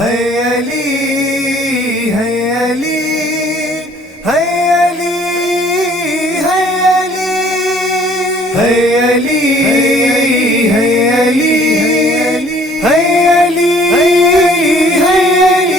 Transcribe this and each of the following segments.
है अली है अली है अली है अली है अली है अली है अली है अली।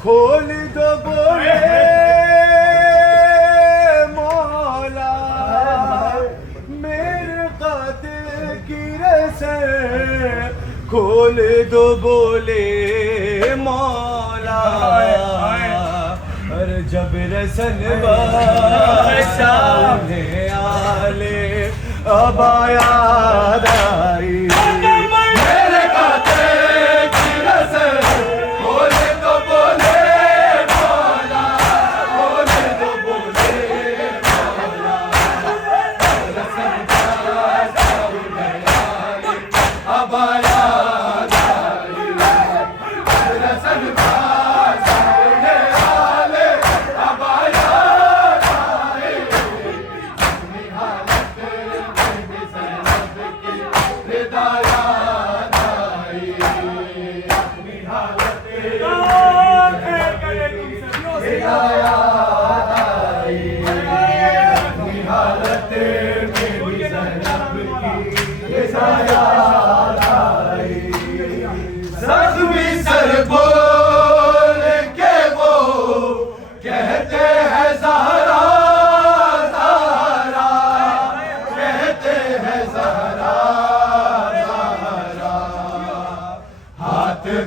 खोल दो बोले मौला मेरे कातिल की रसे खोल दो बोले मौला। और जब रसन सामने आले अब याद आई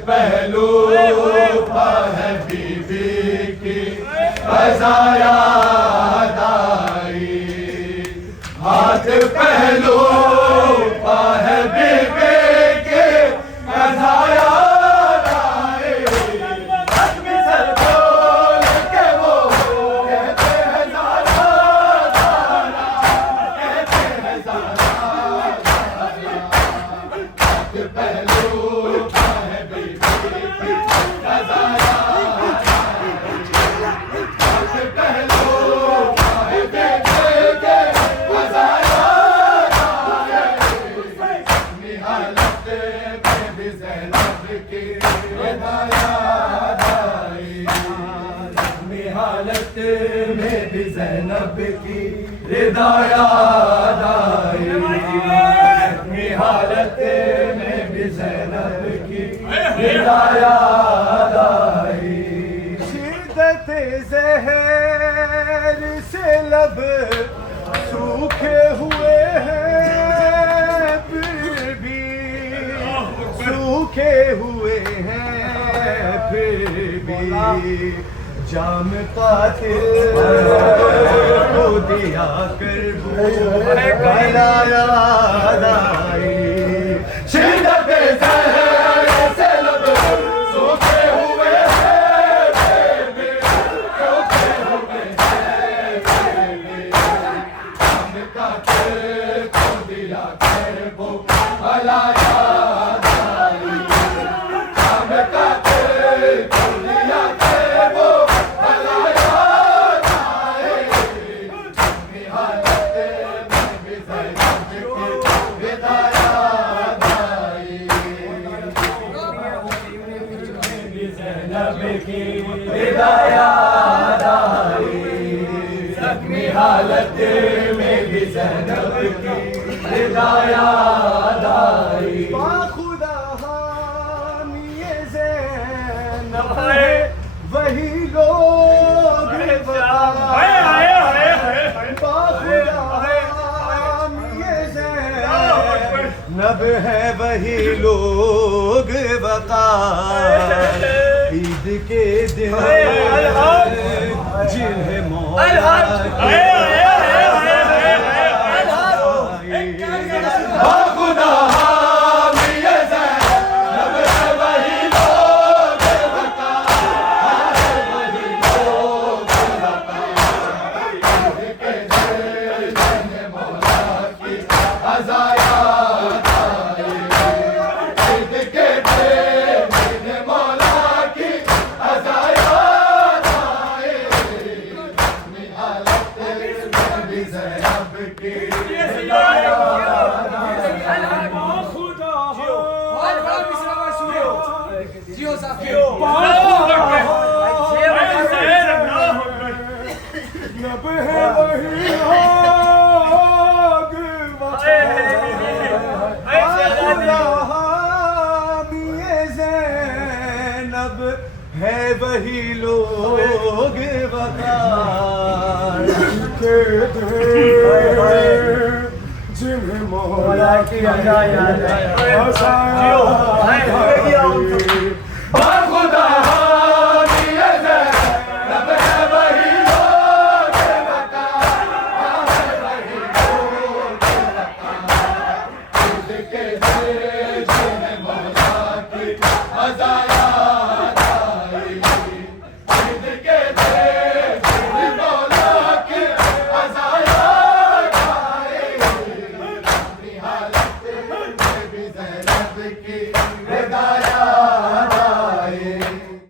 पहलू है बीबी की बजाया दाई हाथ पहलू है बीबी की बजाया दाई सर बोल के वो कहते हैं ज़ारा ज़ारा कहते हैं ज़ारा हाथ पहलू हालत में भी ज़ैनब की रिदा याद सूखे हुए हैं फिर भी, सूखे हुए हैं फिर भी, जाम कातिल को दिया कर भला याद आई। शिद्दत ज़हर से लब सूखे हुए हैं फिर भी, सूखे हुए हैं फिर भी, जाम कातिल को दिया कर वो भला याद आई। जाम कातिल को दिया कर वो भला याद आई। अपनी हालत में भी ज़ैनब की विदा याद आई। ज़ैनब की विदा याद आई। ज़ख्मी हालत में भी ज़ैनब की विदा याद आई। बाखुदा हामिए ज़ैनब है वही लोग बाखुदा हामिए ज़ैनब है वही लोग वक़ार। ईद के दिन जिन्हें मौला बाखुदा हामिए ज़ैनब है वही लोग वक़ार, वही लोग वक़ार। ईद के दिन जिन्हें मौला की अज़ा याद आई। ईद के दिन जिन्हें मौला की अज़ा याद आई। अपनी हालत में भी ज़ैनब की विदा याद आई। नब है वही लोग हामिए ज़ैनब है वही लोग वक़ार। जिन्हें मौला की अज़ा याद बाखुदा हामिए ज़ैनब है वही लोग वक़ार, वही लोग वक़ार। ईद के दिन जिन्हें मौला की अज़ा